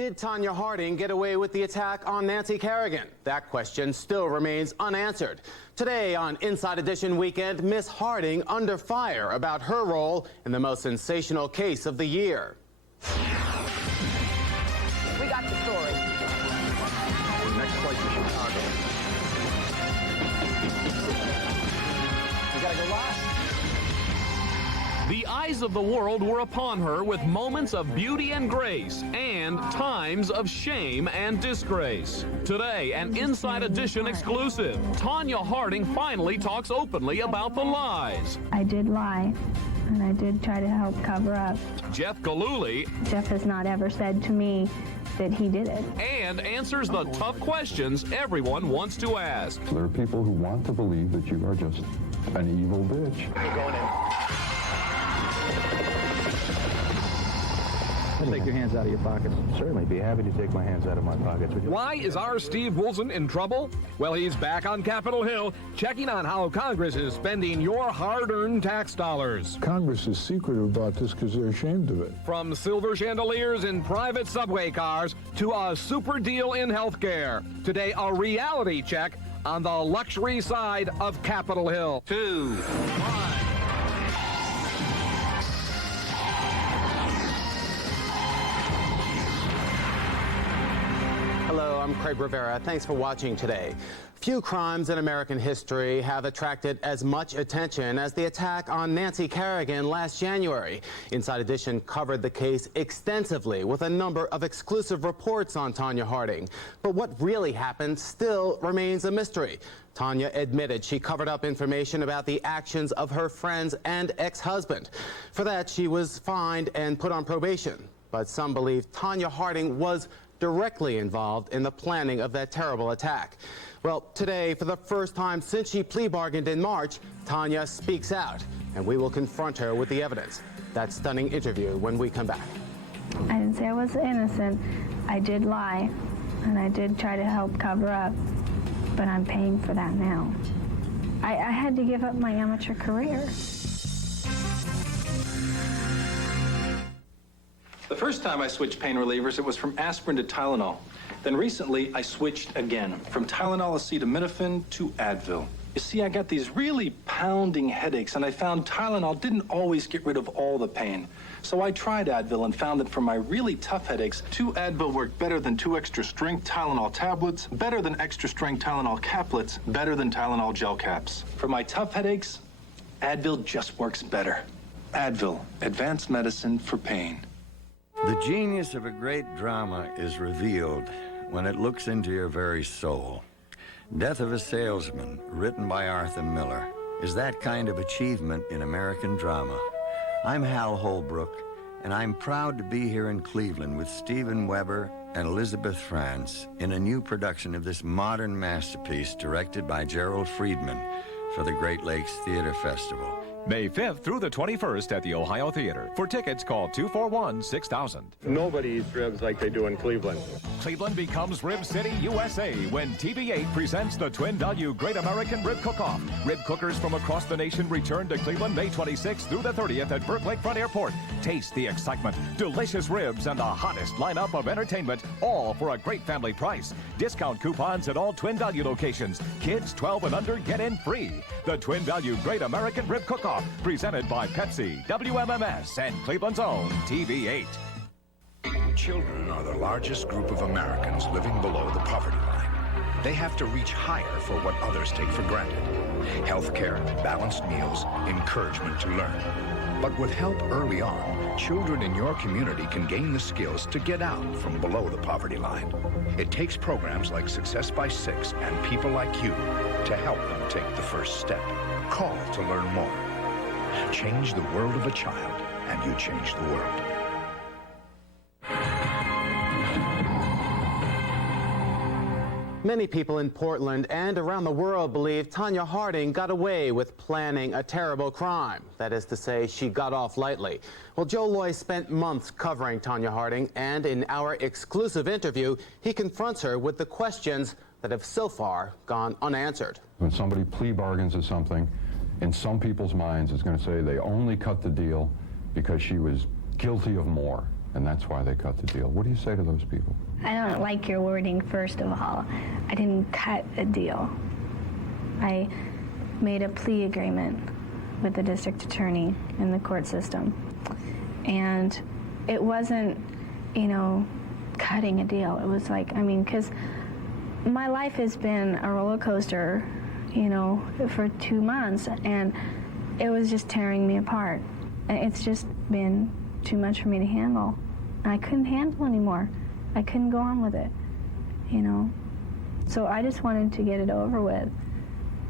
Did Tanya Harding get away with the attack on Nancy Kerrigan? That question still remains unanswered. Today on Inside Edition Weekend, Miss Harding under fire about her role in the most sensational case of the year. We got the story. Next flight to Chicago. We gotta go last. The eyes of the world were upon her with moments of beauty and grace and times of shame and disgrace. Today, an Inside Edition exclusive. Tonya Harding finally talks openly about the lies. I did lie, and I did try to help cover up. Jeff Gillooly. Jeff has not ever said to me that he did it. And answers the tough questions everyone wants to ask. There are people who want to believe that you are just an evil bitch. You're going in. Take your hands out of your pockets. Certainly be happy to take my hands out of my pockets. Why is our Steve Wilson in trouble? Well, he's back on Capitol Hill, checking on how Congress is spending your hard-earned tax dollars. Congress is secretive about this because they're ashamed of it. From silver chandeliers in private subway cars to a super deal in healthcare. Today, a reality check on the luxury side of Capitol Hill. 2, 1. Hello, I'm Craig Rivera. Thanks for watching today. Few crimes in American history have attracted as much attention as the attack on Nancy Kerrigan last January. Inside Edition covered the case extensively with a number of exclusive reports on Tanya Harding. But what really happened still remains a mystery. Tanya admitted she covered up information about the actions of her friends and ex-husband. For that, she was fined and put on probation. But some believe Tanya Harding was directly involved in the planning of that terrible attack. Well, today, for the first time since she plea bargained in March, Tanya speaks out, and we will confront her with the evidence. That stunning interview when we come back. I didn't say I was innocent. I did lie, and I did try to help cover up, but I'm paying for that now. I had to give up my amateur career. The first time I switched pain relievers, it was from aspirin to Tylenol. Then recently, I switched again, from Tylenol acetaminophen to Advil. You see, I got these really pounding headaches, and I found Tylenol didn't always get rid of all the pain. So I tried Advil and found that for my really tough headaches, 2 Advil worked better than 2 extra-strength Tylenol tablets, better than extra-strength Tylenol caplets, better than Tylenol gel caps. For my tough headaches, Advil just works better. Advil, advanced medicine for pain. The genius of a great drama is revealed when it looks into your very soul. Death of a Salesman, written by Arthur Miller, is that kind of achievement in American drama. I'm Hal Holbrook, and I'm proud to be here in Cleveland with Steven Weber and Elizabeth France in a new production of this modern masterpiece directed by Gerald Friedman for the Great Lakes Theater Festival. May 5th through the 21st at the Ohio Theater. For tickets, call 241-6000. Nobody eats ribs like they do in Cleveland. Cleveland becomes Rib City, USA when TV8 presents the Twin Value Great American Rib Cook-Off. Rib cookers from across the nation return to Cleveland May 26th through the 30th at Burke Lakefront Airport. Taste the excitement, delicious ribs, and the hottest lineup of entertainment, all for a great family price. Discount coupons at all Twin Value locations. Kids 12 and under get in free. The Twin Value Great American Rib Cook-Off, presented by Pepsi, WMMS, and Cleveland's own TV8. Children are the largest group of Americans living below the poverty line. They have to reach higher for what others take for granted. Health care, balanced meals, encouragement to learn. But with help early on, children in your community can gain the skills to get out from below the poverty line. It takes programs like Success by 6 and people like you to help them take the first step. Call to learn more. Change the world of a child, and you change the world. Many people in Portland and around the world believe Tanya Harding got away with planning a terrible crime. That is to say, she got off lightly. Well, Joe Loy spent months covering Tanya Harding, and in our exclusive interview, he confronts her with the questions that have so far gone unanswered. When somebody plea bargains to something, in some people's minds, it's going to say they only cut the deal because she was guilty of more. and that's why they cut the deal. What do you say to those people? I don't like your wording, first of all. I didn't cut a deal. I made a plea agreement with the district attorney in the court system. And it wasn't, you know, cutting a deal. It was like, I mean, because my life has been a roller coaster, you know, for 2 months, and it was just tearing me apart. It's just been too much for me to handle. I couldn't handle anymore. I couldn't go on with it, you know. So I just wanted to get it over with,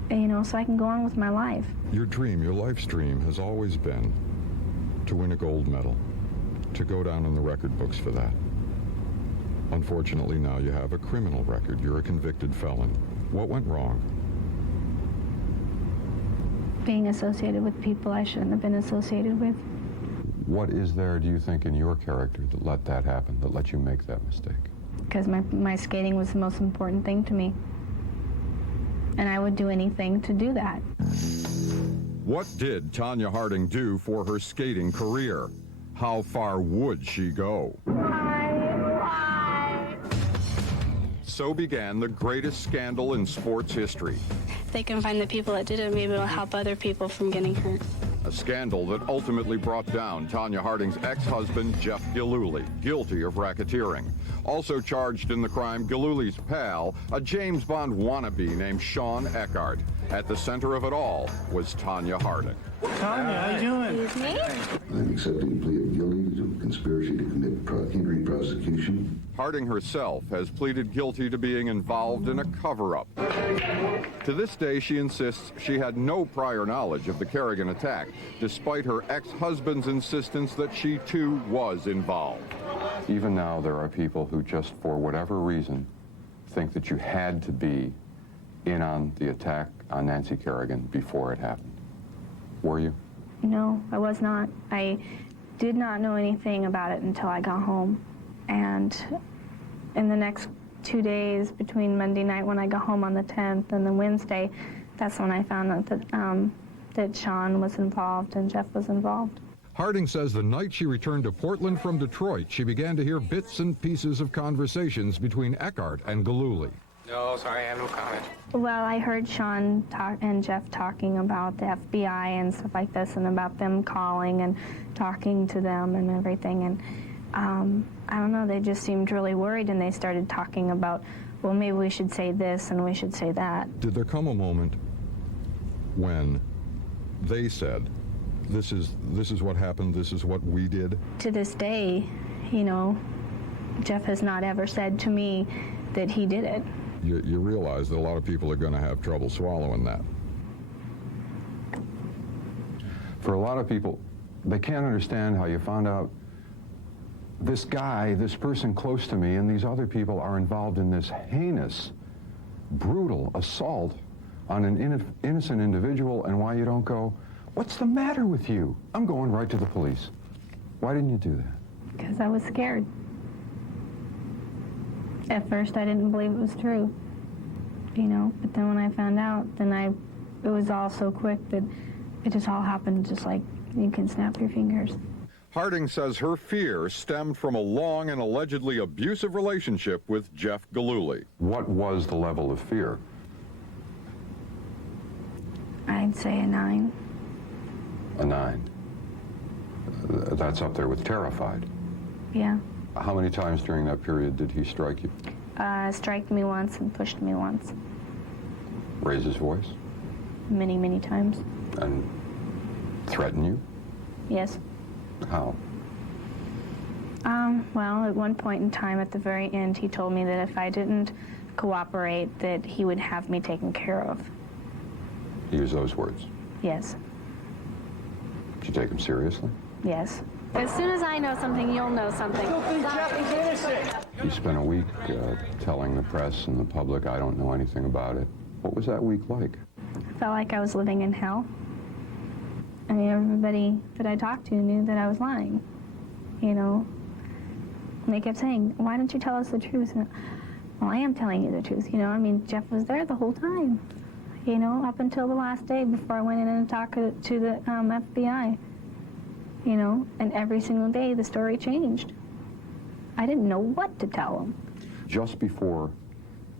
you know, so I can go on with my life. Your dream, your life's dream, has always been to win a gold medal, to go down in the record books for that. Unfortunately, now you have a criminal record. You're a convicted felon. What went wrong? Being associated with people I shouldn't have been associated with. What is there, do you think, in your character that let that happen, that let you make that mistake? Because my skating was the most important thing to me. And I would do anything to do that. What did Tanya Harding do for her skating career? How far would she go? So began the greatest scandal in sports history. If they can find the people that did it, maybe it'll help other people from getting hurt. A scandal that ultimately brought down Tanya Harding's ex-husband, Jeff Gillooly, guilty of racketeering. Also charged in the crime, Gillooly's pal, a James Bond wannabe named Sean Eckhart. At the center of it all was Tanya Harding. Tanya, how you doing? Excuse me? I'm accepting a plea of guilty to conspiracy to commit hindering prosecution. Harding herself has pleaded guilty to being involved in a cover-up. To this day, she insists she had no prior knowledge of the Kerrigan attack, despite her ex-husband's insistence that she too was involved. Even now, there are people who just, for whatever reason, think that you had to be in on the attack on Nancy Kerrigan before it happened. Were you? No, I was not. I did not know anything about it until I got home. And in the next 2 days, between Monday night when I got home on the 10th and then Wednesday, that's when I found out that, that Sean was involved and Jeff was involved. Harding says the night she returned to Portland from Detroit, she began to hear bits and pieces of conversations between Eckhart and Gillooly. No, sorry, I have no comment. Well, I heard Sean and Jeff talking about the FBI and stuff like this, and about them calling and talking to them and everything. And I don't know, they just seemed really worried, and they started talking about, well, maybe we should say this and we should say that. Did there come a moment when they said, this is what happened, this is what we did? To this day, you know, Jeff has not ever said to me that he did it. You realize that a lot of people are going to have trouble swallowing that. For a lot of people, they can't understand how you found out this guy, this person close to me, and these other people are involved in this heinous, brutal assault on an innocent individual, and why you don't go, what's the matter with you? I'm going right to the police. Why didn't you do that? Because I was scared. At first, I didn't believe it was true, you know, but then when I found out, then it was all so quick that it just all happened just like you can snap your fingers. Harding says her fear stemmed from a long and allegedly abusive relationship with Jeff Gillooly. What was the level of fear? I'd say a 9. A 9. That's up there with terrified. Yeah. How many times during that period did he strike you? Strike me once and pushed me once. Raise his voice? Many, many times. And threaten you? Yes. How? Well, at one point in time, at the very end, he told me that if I didn't cooperate, that he would have me taken care of. He used those words? Yes. Did you take him seriously? Yes. As soon as I know something, you'll know something. You spent a week telling the press and the public, I don't know anything about it. What was that week like? I felt like I was living in hell. I mean, everybody that I talked to knew that I was lying, you know. And they kept saying, why don't you tell us the truth? And, well, I am telling you the truth, you know. I mean, Jeff was there the whole time, you know, up until the last day before I went in and talked to the FBI, you know. And every single day the story changed. I didn't know what to tell them. Just before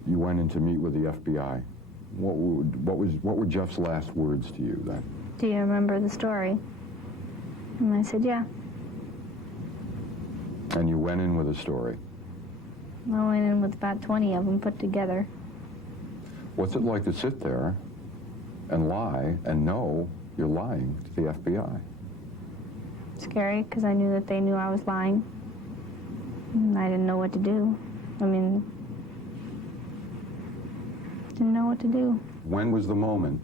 you went in to meet with the FBI, what were Jeff's last words to you then? Do you remember the story? And I said, yeah. And you went in with a story. I went in with about 20 of them put together. What's it like to sit there and lie and know you're lying to the FBI? Scary, because I knew that they knew I was lying. And I didn't know what to do. I mean, didn't know what to do. When was the moment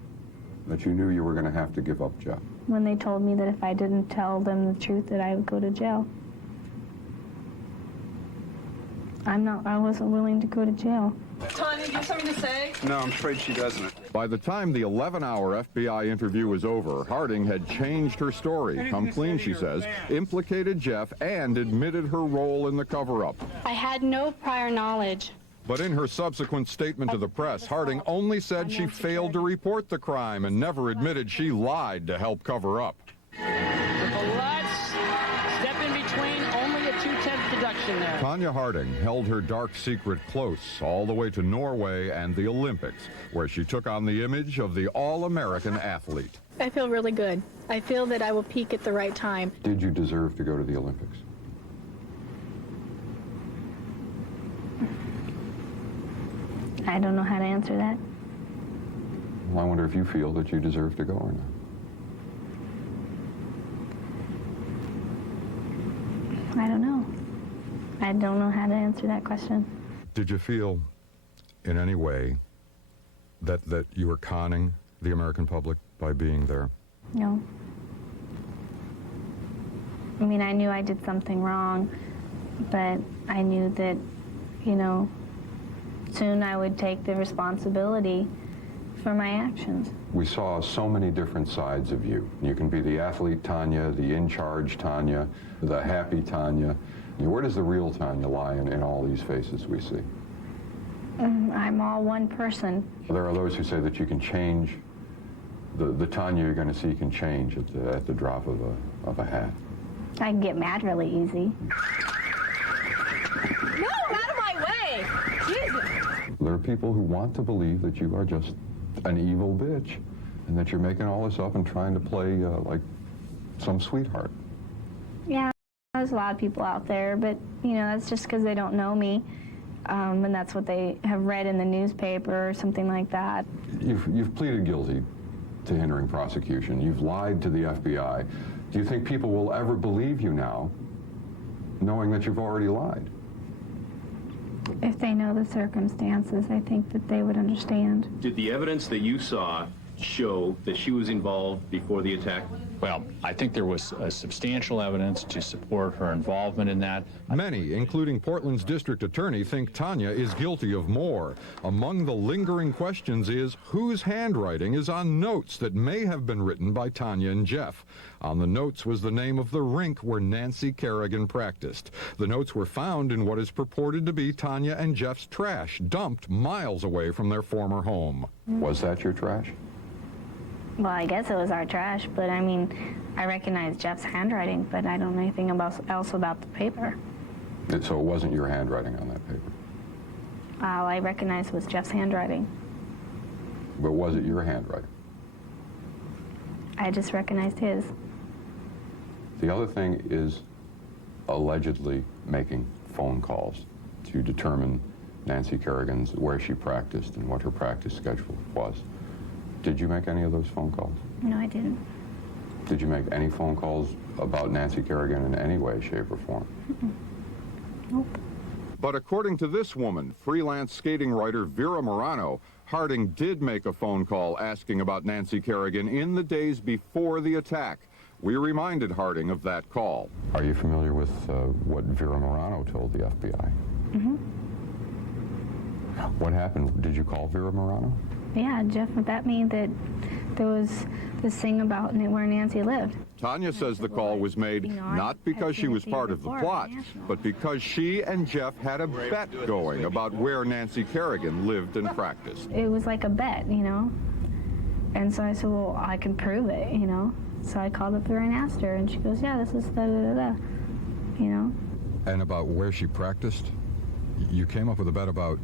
that you knew you were going to have to give up Jeff? When they told me that if I didn't tell them the truth, that I would go to jail. I wasn't willing to go to jail. Tanya, do you have something to say? No, I'm afraid she doesn't. By the time the 11-hour FBI interview was over, Harding had changed her story, come clean, she says, implicated Jeff, and admitted her role in the cover-up. I had no prior knowledge. But in her subsequent statement to the press, Harding only said she failed to report the crime and never admitted she lied to help cover up. Let's step in between, only a 2/10 deduction there. Tanya Harding held her dark secret close all the way to Norway and the Olympics, where she took on the image of the all-American athlete. I feel really good. I feel that I will peak at the right time. Did you deserve to go to the Olympics? I don't know how to answer that. Well, I wonder if you feel that you deserve to go or not. I don't know. I don't know how to answer that question. Did you feel in any way that you were conning the American public by being there? No. I mean, I knew I did something wrong, but I knew that, you know, soon I would take the responsibility for my actions. We saw so many different sides of you. You can be the athlete Tanya, the in-charge Tanya, the happy Tanya. Where does the real Tanya lie in all these faces we see? I'm all one person. There are those who say that you can change, the Tanya you're going to see can change at the drop of a hat. I can get mad really easy. No, out of my way! Jesus! There are people who want to believe that you are just an evil bitch and that you're making all this up and trying to play like some sweetheart. Yeah, there's a lot of people out there, but, you know, that's just because they don't know me. And that's what they have read in the newspaper or something like that. You've pleaded guilty to hindering prosecution. You've lied to the FBI. Do you think people will ever believe you now, knowing that you've already lied? If they know the circumstances, I think that they would understand. Did the evidence that you saw show that she was involved before the attack? Well, I think there was substantial evidence to support her involvement in that. Many, including Portland's district attorney, think Tanya is guilty of more. Among the lingering questions is whose handwriting is on notes that may have been written by Tanya and Jeff. On the notes was the name of the rink where Nancy Kerrigan practiced. The notes were found in what is purported to be Tanya and Jeff's trash, dumped miles away from their former home. Was that your trash? Well, I guess it was our trash, but I mean, I recognize Jeff's handwriting, but I don't know anything else about the paper. So it wasn't your handwriting on that paper? All I recognized was Jeff's handwriting. But was it your handwriting? I just recognized his. The other thing is allegedly making phone calls to determine Nancy Kerrigan's, where she practiced and what her practice schedule was. Did you make any of those phone calls? No, I didn't. Did you make any phone calls about Nancy Kerrigan in any way, shape, or form? Nope. But according to this woman, freelance skating writer Vera Morano, Harding did make a phone call asking about Nancy Kerrigan in the days before the attack. We reminded Harding of that call. Are you familiar with what Vera Morano told the FBI? Mm-hmm. What happened? Did you call Vera Morano? Yeah, Jeff bet me that there was this thing about where Nancy lived. Tanya says the call was made not because she was part of the plot, but because she and Jeff had a bet going about where Nancy Kerrigan lived and practiced. It was like a bet, you know? And so I said, well, I can prove it, you know? So I called up there and asked her, and she goes, yeah, this is da-da-da-da, you know? And about where she practiced? You came up with a bet about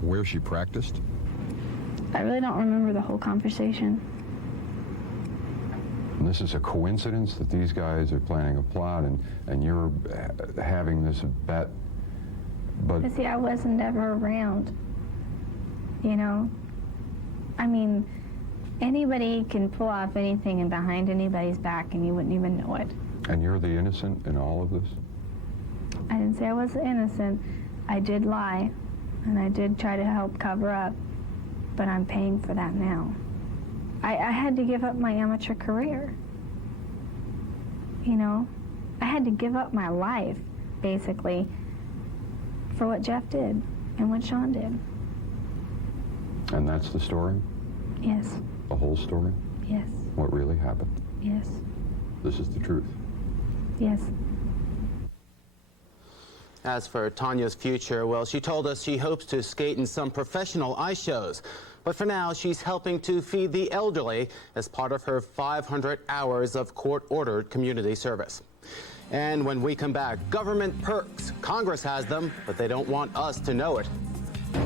where she practiced? I really don't remember the whole conversation. And this is a coincidence that these guys are planning a plot and you're having this bet, but See, I wasn't ever around, you know? I mean, anybody can pull off anything and behind anybody's back and you wouldn't even know it. And you're the innocent in all of this? I didn't say I was innocent. I did lie, and I did try to help cover up, but I'm paying for that now. I had to give up my amateur career. You know? I had to give up my life, basically, for what Jeff did and what Sean did. And that's the story? Yes. The whole story? Yes. What really happened? Yes. This is the truth? Yes. As for Tanya's future, well, she told us she hopes to skate in some professional ice shows. But for now, she's helping to feed the elderly as part of her 500 hours of court-ordered community service. And when we come back, government perks. Congress has them, but they don't want us to know it.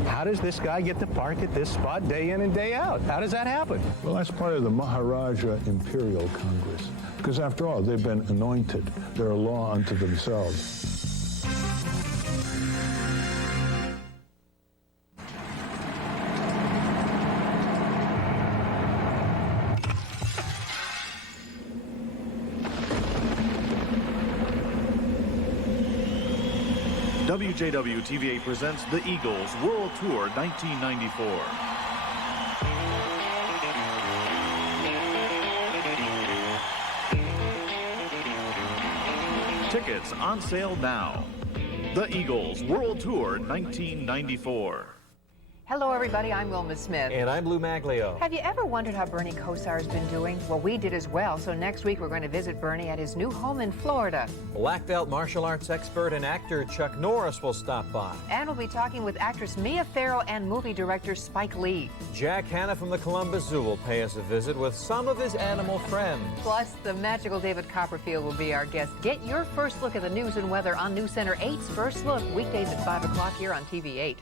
How does this guy get to park at this spot day in and day out? How does that happen? Well, that's part of the Maharaja Imperial Congress. Because after all, they've been anointed. They're a law unto themselves. WJW TV8 presents The Eagles World Tour 1994. Tickets on sale now. The Eagles World Tour 1994. Hello, everybody. I'm Wilma Smith. And I'm Lou Maglio. Have you ever wondered how Bernie Kosar's been doing? Well, we did as well. So next week, we're going to visit Bernie at his new home in Florida. Black belt martial arts expert and actor Chuck Norris will stop by. And we'll be talking with actress Mia Farrow and movie director Spike Lee. Jack Hanna from the Columbus Zoo will pay us a visit with some of his animal friends. Plus, the magical David Copperfield will be our guest. Get your first look at the news and weather on News Center 8's First Look, weekdays at 5 o'clock here on TV8.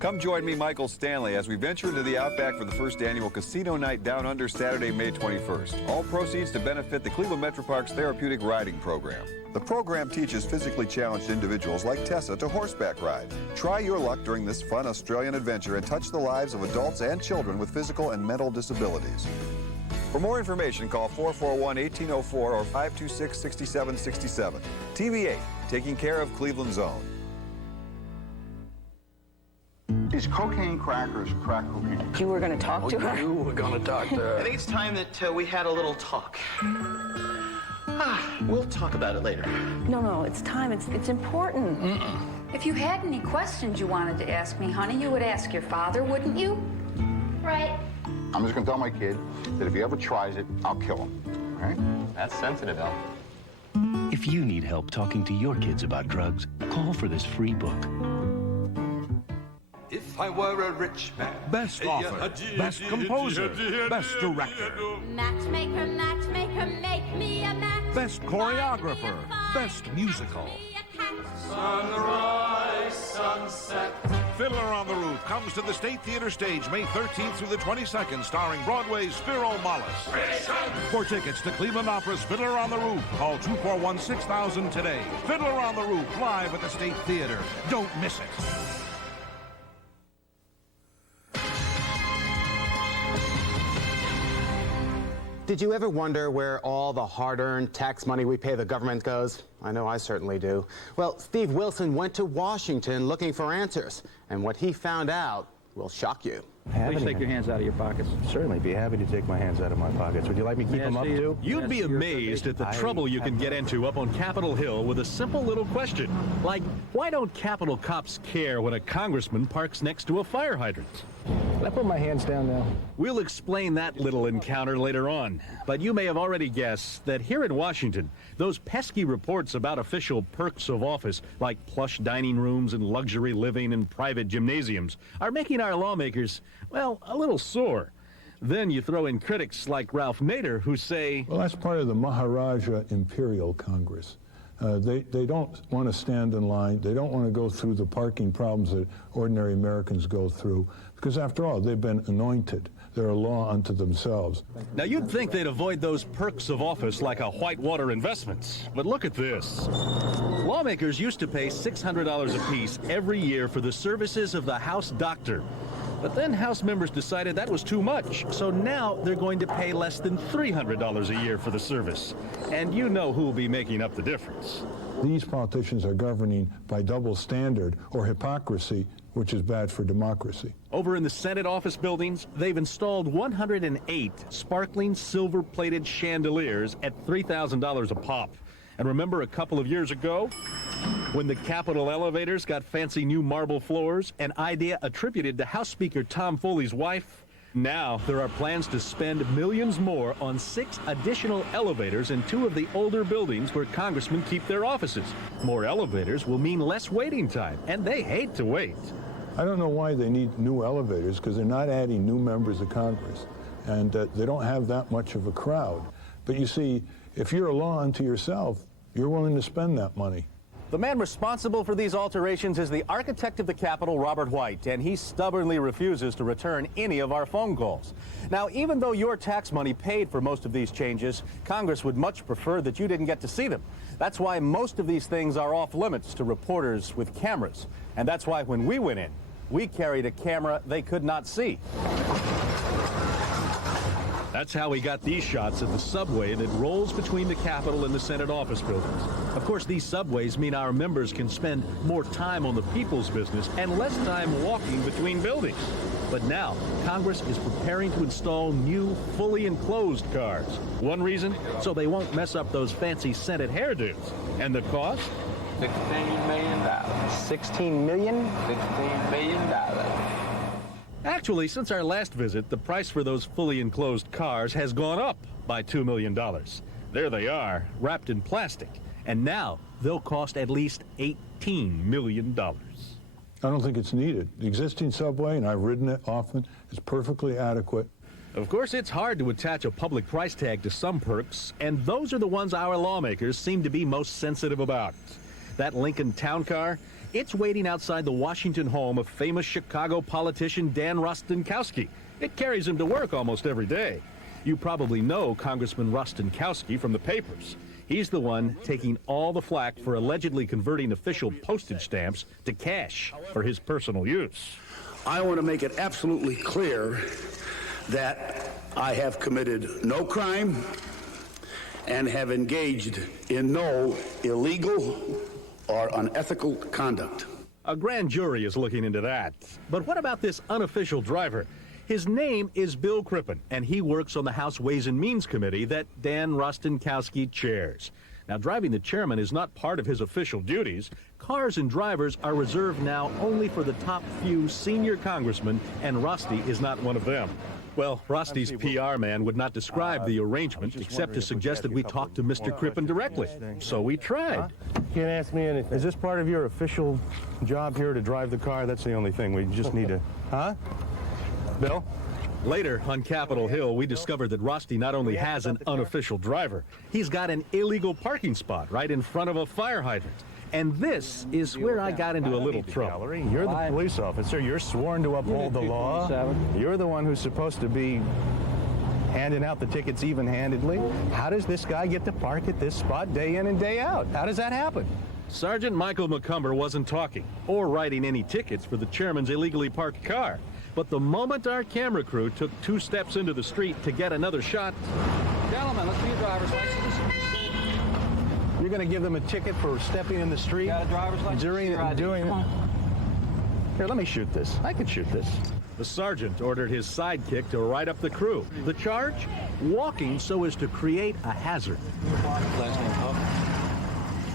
Come join me, Michael Stanley, as we venture into the Outback for the first annual Casino Night Down Under, Saturday, May 21st. All proceeds to benefit the Cleveland Metroparks Therapeutic Riding Program. The program teaches physically challenged individuals like Tessa to horseback ride. Try your luck during this fun Australian adventure and touch the lives of adults and children with physical and mental disabilities. For more information, call 441-1804 or 526-6767. TV8, taking care of Cleveland's own. Is cocaine crack or is crack cocaine? You were going to talk to her? You were going to talk to her. I think it's time that we had a little talk. We'll talk about it later. No, it's time. It's important. If you had any questions you wanted to ask me, honey, you would ask your father, wouldn't you? Right. I'm just going to tell my kid that if he ever tries it, I'll kill him. All right? That's sensitive, Al. If you need help talking to your kids about drugs, call for this free book. If I were a rich man. Best author, best composer, best director. Matchmaker, matchmaker, make me a match. Best choreographer, best musical. Sunrise, sunset. Fiddler on the Roof comes to the State Theater stage May 13th through the 22nd, starring Broadway's Spiro Mollis. For tickets to Cleveland Opera's Fiddler on the Roof, call 241-6000 today. Fiddler on the Roof, live at the State Theater. Don't miss it. Did you ever wonder where all the hard-earned tax money we pay the government goes? I know I certainly do. Well, Steve Wilson went to Washington looking for answers, and what he found out will shock you. Please take your hands out of your pockets. Certainly, be happy to take my hands out of my pockets. Would you like me to keep them up, too? You'd be amazed at the trouble you can get into up on Capitol Hill with a simple little question. Like, why don't Capitol cops care when a congressman parks next to a fire hydrant? Can I put my hands down now? We'll explain that little encounter later on. But you may have already guessed that here in Washington, those pesky reports about official perks of office, like plush dining rooms and luxury living and private gymnasiums, are making our lawmakers, well, a little sore. Then you throw in critics like Ralph Nader who say, well, that's part of the Maharaja Imperial Congress. They don't want to stand in line. They don't want to go through the parking problems that ordinary Americans go through, because after all, they've been anointed. They're a law unto themselves. Now, you'd think they'd avoid those perks of office like a Whitewater Investments, but look at this. Lawmakers used to pay $600 apiece every year for the services of the House doctor. But then House members decided that was too much, so now they're going to pay less than $300 a year for the service. And you know who will be making up the difference. These politicians are governing by double standard or hypocrisy, which is bad for democracy. Over in the Senate office buildings, they've installed 108 sparkling silver-plated chandeliers at $3,000 a pop. And remember a couple of years ago, when the Capitol elevators got fancy new marble floors, an idea attributed to House Speaker Tom Foley's wife? Now there are plans to spend millions more on 6 additional elevators in 2 of the older buildings where congressmen keep their offices. More elevators will mean less waiting time, and they hate to wait. I don't know why they need new elevators, because they're not adding new members of Congress, and they don't have that much of a crowd. But you see, if you're a law unto yourself, you're willing to spend that money. The man responsible for these alterations is the architect of the Capitol, Robert White, and he stubbornly refuses to return any of our phone calls. Now, even though your tax money paid for most of these changes, Congress would much prefer that you didn't get to see them. That's why most of these things are off limits to reporters with cameras. And that's why when we went in, we carried a camera they could not see. That's how we got these shots of the subway that rolls between the Capitol and the Senate office buildings. Of course, these subways mean our members can spend more time on the people's business and less time walking between buildings. But now, Congress is preparing to install new, fully enclosed cars. One reason? So they won't mess up those fancy Senate hairdos. And the cost? $16 million. $16 million? $16 million. Actually, since our last visit, the price for those fully enclosed cars has gone up by $2 million. There they are, wrapped in plastic. And now they'll cost at least $18 million. I don't think it's needed. The existing subway, and I've ridden it often, is perfectly adequate. Of course, it's hard to attach a public price tag to some perks, and those are the ones our lawmakers seem to be most sensitive about. That Lincoln Town Car, it's waiting outside the Washington home of famous Chicago politician Dan Rostenkowski. It carries him to work almost every day. You probably know Congressman Rostenkowski from the papers. He's the one taking all the flack for allegedly converting official postage stamps to cash for his personal use. I want to make it absolutely clear that I have committed no crime and have engaged in no illegal or unethical conduct. A grand jury is looking into that. But what about this unofficial driver? His name is Bill Crippen, and he works on the House Ways and Means Committee that Dan Rostenkowski chairs. Now, driving the chairman is not part of his official duties. Cars and drivers are reserved now only for the top few senior congressmen, and Rusty is not one of them. Well, Rusty's PR man would not describe the arrangement except to suggest that we talk to Mr. Crippen directly. So we tried. Can't ask me anything. Is this part of your official job here to drive the car? That's the only thing. We just need to... Huh? Bill? Later, on Capitol Hill, we discovered that Rusty not only has an unofficial driver, he's got an illegal parking spot right in front of a fire hydrant. And this is where I got into a little trouble. You're the police officer. You're sworn to uphold the law. You're the one who's supposed to be handing out the tickets even-handedly. How does this guy get to park at this spot day in and day out? How does that happen? Sergeant Michael McCumber wasn't talking or writing any tickets for the chairman's illegally parked car. But the moment our camera crew took 2 steps into the street to get another shot... Gentlemen, let's see your driver's license. You're going to give them a ticket for stepping in the street? You got a driver's license? Here, let me shoot this. I can shoot this. The sergeant ordered his sidekick to write up the crew. The charge? Walking so as to create a hazard.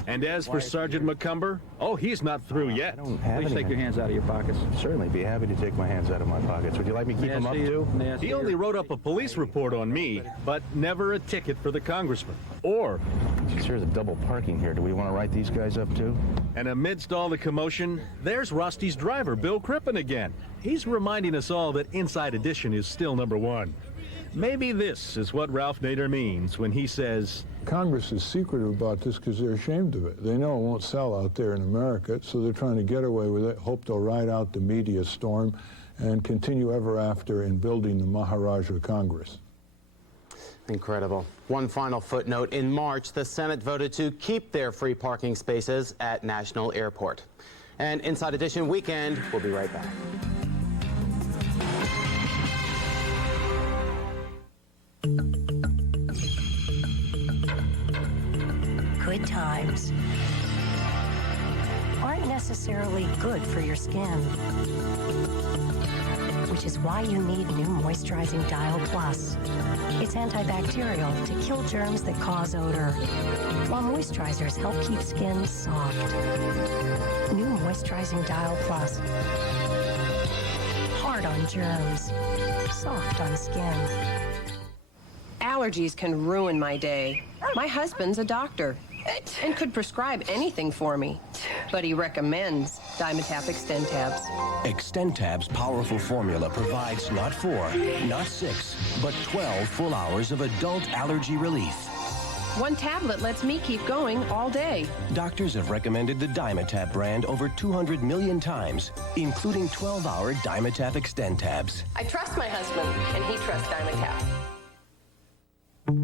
And as for Sergeant McCumber, oh, he's not through yet. Please take your hands out of your pockets. Certainly be happy to take my hands out of my pockets. Would you like me to keep them up, too? He only wrote up a police report on me, but never a ticket for the congressman. Or... Here's a double parking here. Do we want to write these guys up, too? And amidst all the commotion, there's Rusty's driver, Bill Crippen, again. He's reminding us all that Inside Edition is still #1. Maybe this is what Ralph Nader means when he says, Congress is secretive about this because they're ashamed of it. They know it won't sell out there in America, so they're trying to get away with it, hope they'll ride out the media storm, and continue ever after in building the Maharaja Congress. Incredible. One final footnote. In March, the Senate voted to keep their free parking spaces at National Airport. And Inside Edition Weekend, we'll be right back. Good times aren't necessarily good for your skin, which is why you need new Moisturizing Dial Plus. It's antibacterial to kill germs that cause odor, while moisturizers help keep skin soft. New Moisturizing Dial Plus. Hard on germs, soft on skin. Allergies can ruin my day. My husband's a doctor and could prescribe anything for me, but he recommends Dimetapp Extentabs. Extentab's powerful formula provides not 4, not 6, but 12 full hours of adult allergy relief. One tablet lets me keep going all day. Doctors have recommended the Dimetapp brand over 200 million times, including 12-hour Dimetapp Extentabs. I trust my husband, and he trusts Dimetapp.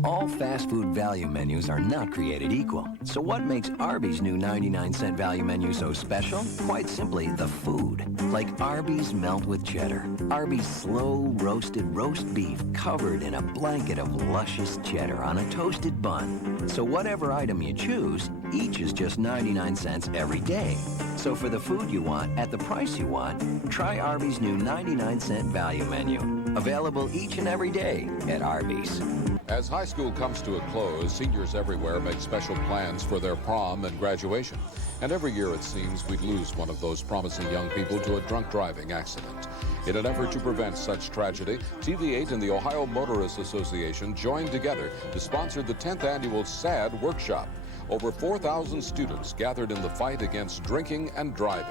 All fast food value menus are not created equal. So what makes Arby's new 99-cent value menu so special? Quite simply, the food. Like Arby's Melt with Cheddar. Arby's slow roasted roast beef covered in a blanket of luscious cheddar on a toasted bun. So whatever item you choose, each is just 99 cents every day. So for the food you want at the price you want, try Arby's new 99-cent value menu. Available each and every day at Arby's. As high school comes to a close, seniors everywhere make special plans for their prom and graduation. And every year, it seems, we lose one of those promising young people to a drunk driving accident. In an effort to prevent such tragedy, TV8 and the Ohio Motorists Association joined together to sponsor the 10th annual SAD Workshop. Over 4,000 students gathered in the fight against drinking and driving.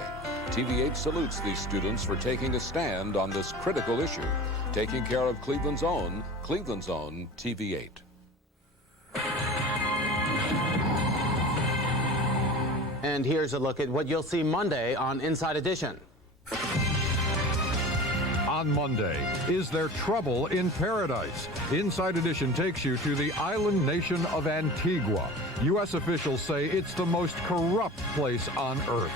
TV8 salutes these students for taking a stand on this critical issue. Taking care of Cleveland's own TV8. And here's a look at what you'll see Monday on Inside Edition. On Monday, is there trouble in paradise? Inside Edition takes you to the island nation of Antigua. U.S. officials say it's the most corrupt place on earth.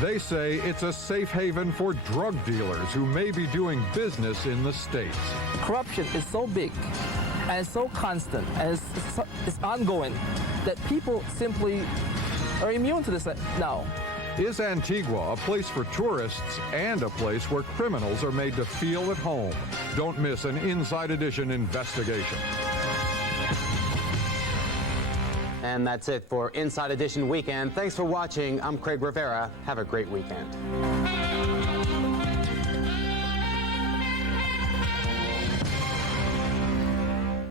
They say it's a safe haven for drug dealers who may be doing business in the States. Corruption is so big and so constant and it's ongoing that people simply are immune to this now. Is Antigua a place for tourists and a place where criminals are made to feel at home? Don't miss an Inside Edition investigation. And that's it for Inside Edition Weekend. Thanks for watching. I'm Craig Rivera. Have a great weekend.